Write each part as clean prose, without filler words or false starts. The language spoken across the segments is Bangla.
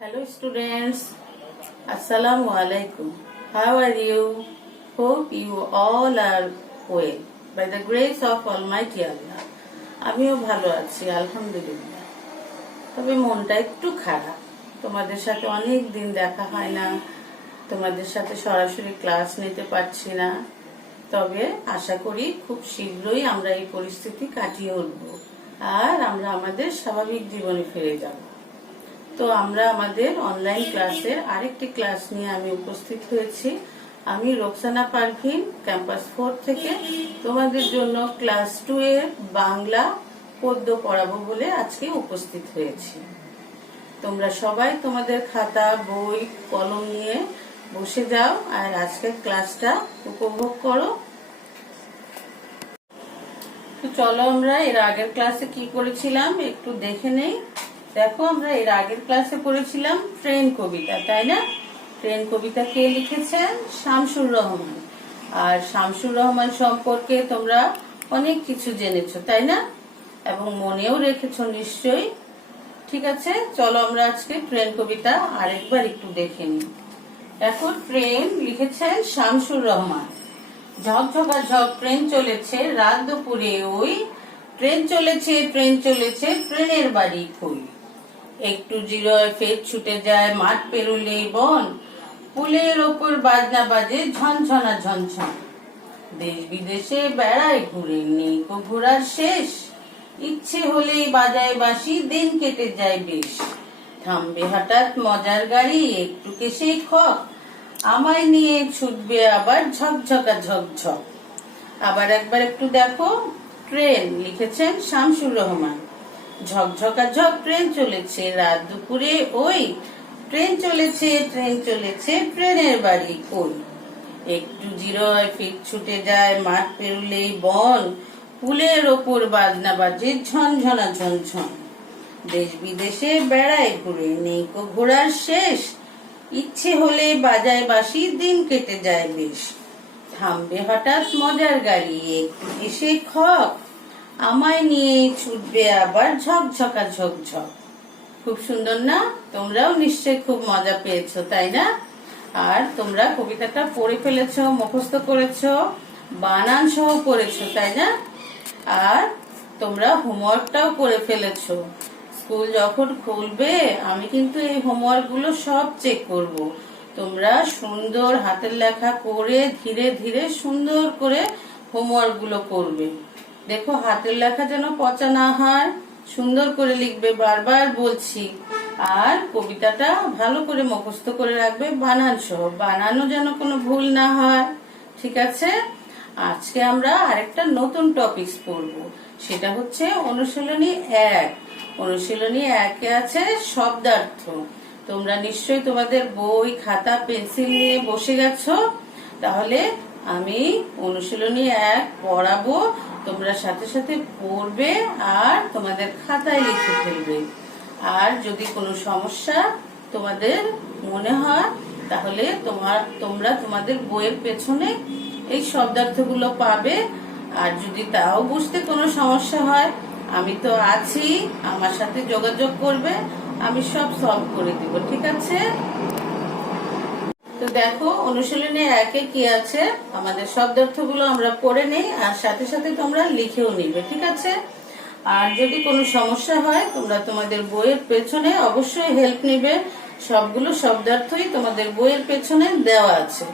Hello students, Assalamu alaikum. How are you? Hope you all are well. By the grace of Almighty Allah. আমিও ভালো আছি আলহামদুলিল্লাহ। তবে মনটা একটু খারাপ। তোমাদের সাথে অনেক দিন দেখা হয় না। তোমাদের সাথে সরাসরি ক্লাস নিতে পারছি না। তবে আশা করি খুব শীঘ্রই আমরা এই পরিস্থিতি কাটিয়ে উঠব আর আমরা আমাদের স্বাভাবিক জীবনে ফিরে যাব। তো আমরা আমাদের অনলাইন ক্লাসের আরেকটি ক্লাস নিয়ে আমি উপস্থিত হয়েছি। আমি রোকসানা পারভিন ক্যাম্পাস 4 থেকে তোমাদের জন্য ক্লাস 2 এর বাংলা পদ্য পড়াবো বলে আজকে উপস্থিত হয়েছি। তোমরা সবাই তোমাদের খাতা বই কলম নিয়ে বসে যাও আর আজকের ক্লাসটা উপভোগ করো। তো চলো আমরা এর আগের ক্লাসে কি করেছিলাম একটু দেখে নেই। দেখো আমরা এর আগের ক্লাসে পড়েছিলাম ট্রেন কবিতা, তাই না? ট্রেন কবিতা কে লিখেছেন? শামসুর রহমান। আর শামসুর রহমান সম্পর্কে তোমরা অনেক কিছু জেনেছো, তাই না? এবং মনেও রেখেছো নিশ্চয়ই। ঠিক আছে, চলো আমরা আজকে ট্রেন কবিতা আরেকবার একটু দেখে নিই। দেখো ট্রেন লিখেছেন শামসুর রহমান। ঝকঝকা ঝক ট্রেন চলেছে রাত দুপুরে ওই, ট্রেন চলেছে ট্রেনের বাড়ি কই। একটু জিরোয় ফের ছুটে যায় মাঠ পেরুলেই বন, পুলের ওপর বাজনা বাজে ঝনঝনা ঝনঝন। দেশ বিদেশে বেড়ায় ঘুরে নেই কো ঘোরার শেষ, ইচ্ছে হলেই বাজায় বাঁশি দিন কেটে যায় বেশ। থামবে হঠাৎ মজার গাড়ি একটু কেসেই খক, আমায় নিয়ে ছুটবে আবার ঝকঝকা ঝকঝক। আবার একবার একটু দেখো। ট্রেন লিখেছেন শামসুর রহমান। ঝকঝকা ঝক ট্রেন চলেছে রাত দুপুরে ওই, ট্রেন চলেছে ট্রেনের বাড়ি কই। একটু জিরোয় ফির ছুটে যায় মাঠ পেরুলেই বন, পুলের ওপর বাজনা বাজে ঝনঝনা ঝনঝন। দেশ বিদেশে বেড়ায় ঘুরে নেই কো ঘোরার শেষ, ইচ্ছে হলে বাজায় বাঁশি দিন কেটে যায় বেশ। থামবে হঠাৎ মজার গাড়ি একটু এসে খক, আমায় নিয়ে ছুটবে আবার ঝকঝকা ঝকঝক। খুব সুন্দর না? তোমরাও নিশ্চয়ই খুব মজা পেয়েছো, তাই না? আর তোমরা কবিতাটা পড়ে ফেলেছো, মুখস্থ করেছো, বানান সহ পড়েছো, তাই না? আর তোমরা হোমওয়ার্কটাও করে ফেলেছো। স্কুল যখন খুলবে আমি কিন্তু এই হোমওয়ার্ক গুলো সব চেক করব। তোমরা সুন্দর হাতের লেখা করে ধীরে ধীরে সুন্দর করে হোমওয়ার্ক গুলো করবে। দেখো হাতের লেখা যেন পচা না হয়, সুন্দর করে লিখবে, বারবার বলছি। আর কবিতাটা ভালো করে মুখস্থ করে রাখবে বানান সহ, বানানো যেন কোনো ভুল না হয়। ঠিক আছে? আজকে আমরা আরেকটা নতুন টপিকস পড়বো, সেটা হচ্ছে অনুশীলনী 1। অনুশীলনী 1-এ আছে শব্দার্থ। তোমরা নিশ্চয়ই তোমাদের বই খাতা পেন্সিল নিয়ে বসে গেছো। তাহলে আমি অনুশীলনী 1 পড়াবো, তোমরা সাথে সাথে পড়বে আর তোমাদের খাতায় লিখে ফেলবে। আর যদি কোনো সমস্যা তোমাদের মনে হয় তাহলে তোমরা তোমাদের বইয়ের পেছনে এই শব্দার্থগুলো পাবে। আর যদি তাও বুঝতে কোনো সমস্যা হয় আমি তো আছি, আমার সাথে যোগাযোগ করবে, আমি সব সলভ করে দিব। ঠিক আছে? তো দেখো অনুশীলনী 1-এ কি আছে, আমাদের শব্দার্থগুলো আমরা পড়ে নেই আর সাথে সাথে তোমরা লিখেও নিবে। ঠিক আছে? আর যদি কোনো সমস্যা হয় তোমরা তোমাদের বইয়ের পেছনে অবশ্যই হেল্প নিবে। সবগুলো শব্দার্থই তোমাদের বইয়ের পেছনে দেওয়া আছে।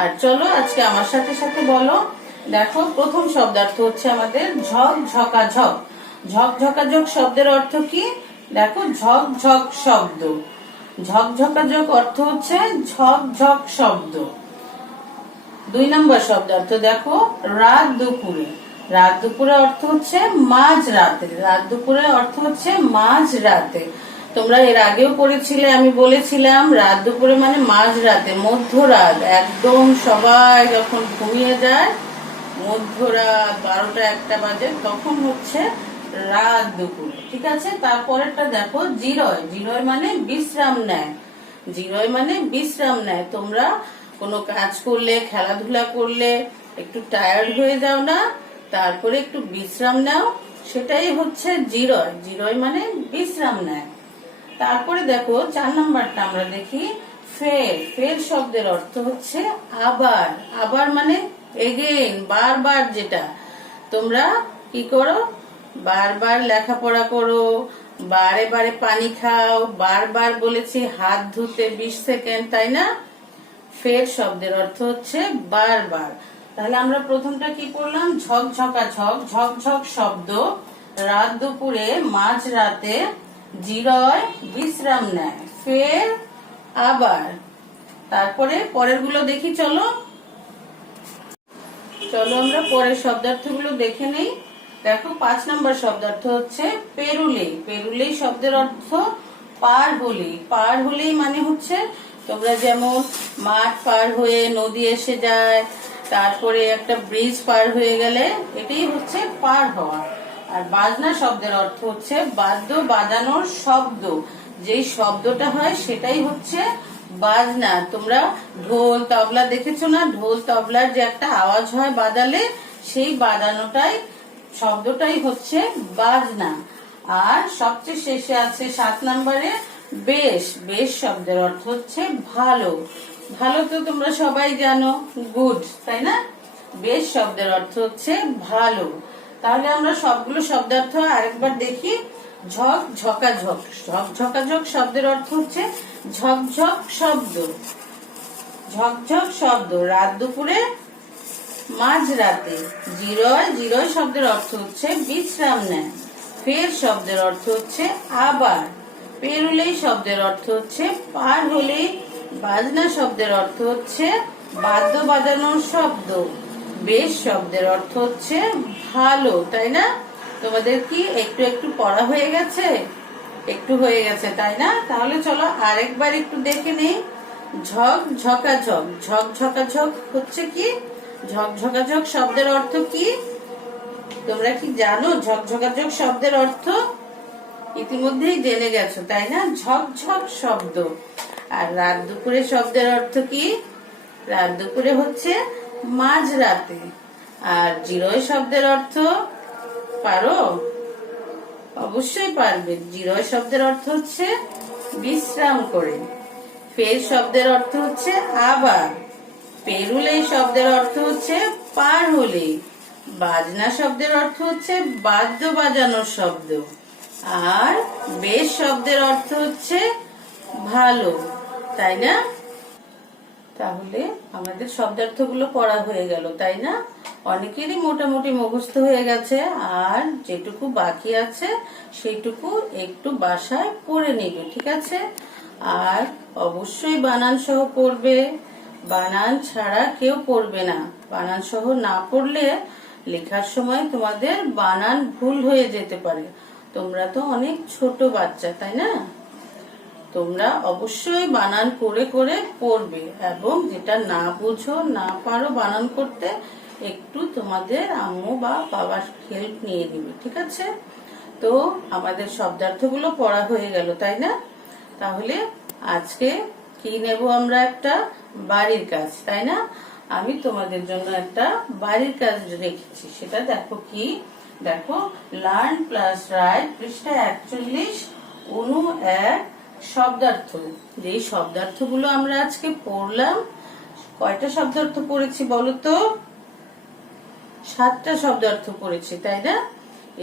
আর চলো আজকে আমার সাথে সাথে বলো। দেখো প্রথম শব্দার্থ হচ্ছে আমাদের ঝকঝকা ঝক। ঝকঝকা ঝক শব্দের অর্থ কি? দেখো ঝকঝক শব্দ, ঝকঝকা ঝক অর্থ হচ্ছে ঝকঝক শব্দ। 2 নম্বর শব্দার্থ দেখো রাত দুপুরে। রাত দুপুরে অর্থ হচ্ছে মাঝ রাতে। রাত দুপুরে অর্থ হচ্ছে মাঝ রাতে। তোমরা এর আগেও পড়েছিলে, আমি বলেছিলাম রাত দুপুরে মানে মাঝ রাতে, মধ্যরাত, একদম সবাই যখন ঘুমিয়ে যায়, মধ্যরাত 12টা-1টা বাজে, তখন হচ্ছে রাত দুপুরে। ঠিক আছে? তারপরেরটা দেখো জিরয়। জিরয় মানে বিশ্রাম নেয়। জিরয় মানে বিশ্রাম নেয়। তোমরা কোনো কাজ করলে, খেলাধুলা করলে একটু টায়ার্ড হয়ে যাও না, তারপরে একটু বিশ্রাম নাও, সেটাই হচ্ছে জিরয়। জিরয় মানে বিশ্রাম নেয়। তারপরে দেখো 4 নাম্বারটা আমরা দেখি ফের। ফের শব্দের অর্থ হচ্ছে আবার। আবার মানে এগেইন, বারবার। যেটা তোমরা কি করো, বারবার লেখাপড়া করো, বারে বারে পানি খাও, বারবার বলেছি হাত ধুতে 20 সেকেন্ড, তাই না? ফের শব্দের অর্থ হচ্ছে বারবার। তাহলে আমরা প্রথমটা কি পড়লাম, ঝকঝকা ঝক। ঝকঝক শব্দ রাত দুপুরে মাঝ রাতে জিরয় বিশ্রাম নেয়। ফের আবার। তারপরে পরের গুলো দেখি, চলো চলো আমরা পরের শব্দার্থগুলো দেখে নেই। দেখো 5 নম্বর শব্দার্থ হচ্ছে পেরুলে। পেরুলে শব্দের অর্থ পার হলেই। পার হলেই মানে হচ্ছে তোমরা যেমন মাঠ পার হয়ে নদী এসে যায়, তারপরে একটা ব্রিজ পার হয়ে গেলে এটাই হচ্ছে পার হওয়া। আর বাজনা শব্দের অর্থ হচ্ছে বাদ্য বাজানোর শব্দ। যেই শব্দটা হয় সেটাই হচ্ছে বাজনা। তোমরা ঢোল তবলা দেখেছো না? ঢোল তবলার যে একটা আওয়াজ হয় বাজালে, সেই বাজানোটাই শব্দটাই হচ্ছে বাজনা। আর সবচেয়ে শেষে আছে 7 নম্বরে বেশ। বেশ শব্দের অর্থ হচ্ছে ভালো। ভালো তো তোমরা সবাই জানো, গুড, তাই না? বেশ শব্দের অর্থ হচ্ছে ভালো। তাহলে আমরা সবগুলো শব্দার্থ আরেকবার দেখি। ঝক ঝকাঝক। ঝক ঝকাঝক শব্দের অর্থ হচ্ছে ঝকঝক শব্দ। ঝকঝক শব্দ রাত দুপুরে মাঝ রাতে। জিরয়। জিরয় শব্দের অর্থ হচ্ছে বিশ্রাম নেয়। ফের শব্দের অর্থ হচ্ছে আবার। পেরুলেই শব্দের অর্থ হচ্ছে পার হলেই। বাজনা শব্দের অর্থ হচ্ছে বাদ্য বাজানোর শব্দ। বেশ শব্দের অর্থ হচ্ছে ভালো, তাই না? তোমাদের কি একটু একটু পড়া হয়ে গেছে? একটু হয়ে গেছে, তাই না? তাহলে চলো আরেকবার একটু দেখে নেই। ঝক ঝকাঝক। ঝক ঝকাঝক হচ্ছে কি? ঝক ঝকাঝক শব্দের অর্থ কি তোমরা কি জানো? ঝক ঝকাঝক শব্দের অর্থ ইতিমধ্যেই জেনে গেছো, তাই না? ঝকঝক শব্দ। আর রাত দুপুরে শব্দের অর্থ কি? রাত দুপুরে হচ্ছে মাঝ রাতে। আর জিরয় শব্দের অর্থ পারো? অবশ্যই পারবে। জিরয় শব্দের অর্থ হচ্ছে বিশ্রাম করে। ফের শব্দের অর্থ হচ্ছে আবার। পেরুলে শব্দের অর্থ হচ্ছে পার হলে। বাজনা শব্দের অর্থ হচ্ছে বাদ্য বাজানোর শব্দ। আর বেশ শব্দের অর্থ হচ্ছে ভালো, তাই না? তাহলে আমাদের শব্দার্থগুলো পড়া হয়ে গেল, তাই না? অনেকেরই মোটামুটি মুখস্থ হয়ে গেছে। আর যেটুকু বাকি আছে সেইটুকু একটু বাসায় পড়ে নেবে, ঠিক আছে? আর অবশ্যই বানান সহ পড়বে। বানান ছাড়া কেউ পড়বে না। বানান সহ না পড়লে লেখার সময় তোমাদের বানান ভুল হয়ে যেতে পারে। তোমরা তো অনেক ছোট বাচ্চা, তাই না? তোমরা অবশ্যই বানান করে করে পড়বে, এবং যেটা না বুঝো না পারো বানান করতে, একটু তোমাদের আম্মু বা বাবার হেল্প নিয়ে নিবে, ঠিক আছে? তো আমাদের শব্দার্থগুলো পড়া হয়ে গেল, তাই না? তাহলে আজকে কি নেব আমরা? একটা বাড়ির কাজ, তাই না? আমি তোমাদের জন্য একটা বাড়ির কাজ রেখেছি। সেটা দেখো কি। দেখো, লার্ন প্লাস রাইট পৃষ্ঠা 41 অনু 1 শব্দার্থ। যেই শব্দার্থগুলো আমরা আজকে পড়লাম, কয়টা শব্দার্থ পড়েছি বলো তো? 7টা শব্দার্থ পড়েছি, তাই না?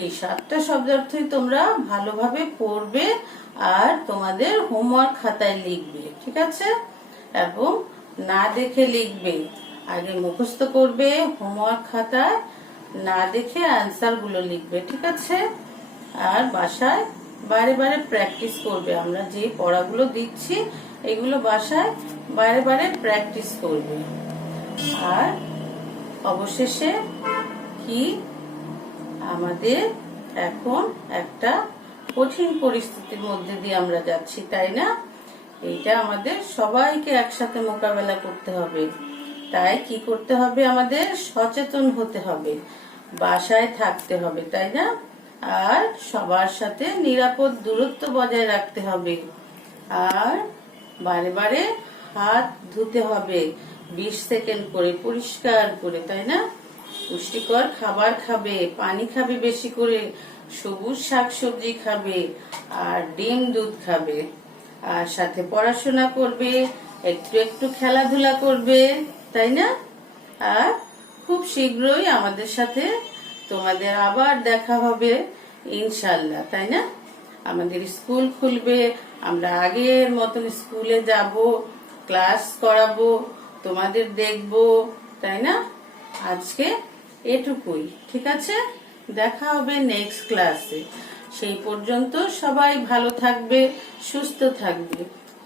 এই 7টা শব্দার্থই তোমরা ভালোভাবে পড়বে আর তোমাদের হোমওয়ার্ক খাতায় লিখবে, ঠিক আছে? এবং না দেখে লিখবে। আগে মুখস্থ করবে, হোমওয়ার্ক খাতায় না দেখে অ্যান্সার গুলো লিখবে, ঠিক আছে? আর বাসায় বারে বারে প্র্যাকটিস করবে। আমরা যে পড়াগুলো দিচ্ছি এগুলো বাসায় বারে বারে প্র্যাকটিস করবে। আর অবশেষে কি, আমাদের এখন একটা কঠিন পরিস্থিতির মধ্যে দিয়ে আমরা যাচ্ছি, তাই না? এইটা আমাদের সবাইকে একসাথে মোকাবেলা করতে হবে। তাই কি করতে হবে? আমাদের সচেতন হতে হবে, বাসায় থাকতে হবে, তাই না? আর সবার সাথে নিরাপদ দূরত্ব বজায় রাখতে হবে। আর বারে বারে হাত ধুতে হবে 20 সেকেন্ড করে, পরিষ্কার করে, তাই না? পুষ্টিকর খাবার খাবে, পানি খাবে বেশি করে, সবুজ শাকসবজি খাবে, আর ডিম দুধ খাবে, আর সাথে পড়াশোনা করবে, একটু একটু খেলাধুলা করবে, তাই না? আর খুব শীঘ্রই আমাদের সাথে তোমাদের আবার দেখা হবে ইনশাল্লাহ, তাই না? আমাদের স্কুল খুলবে, আমরা আগের মতন স্কুলে যাব, ক্লাস করাবো, তোমাদের দেখবো, তাই না? আজকে এটুকুই, ঠিক আছে? দেখা হবে নেক্সট ক্লাসে। সেই পর্যন্ত সবাই ভালো থাকবে, সুস্থ থাকবে।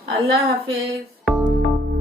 আল্লাহ হাফেজ।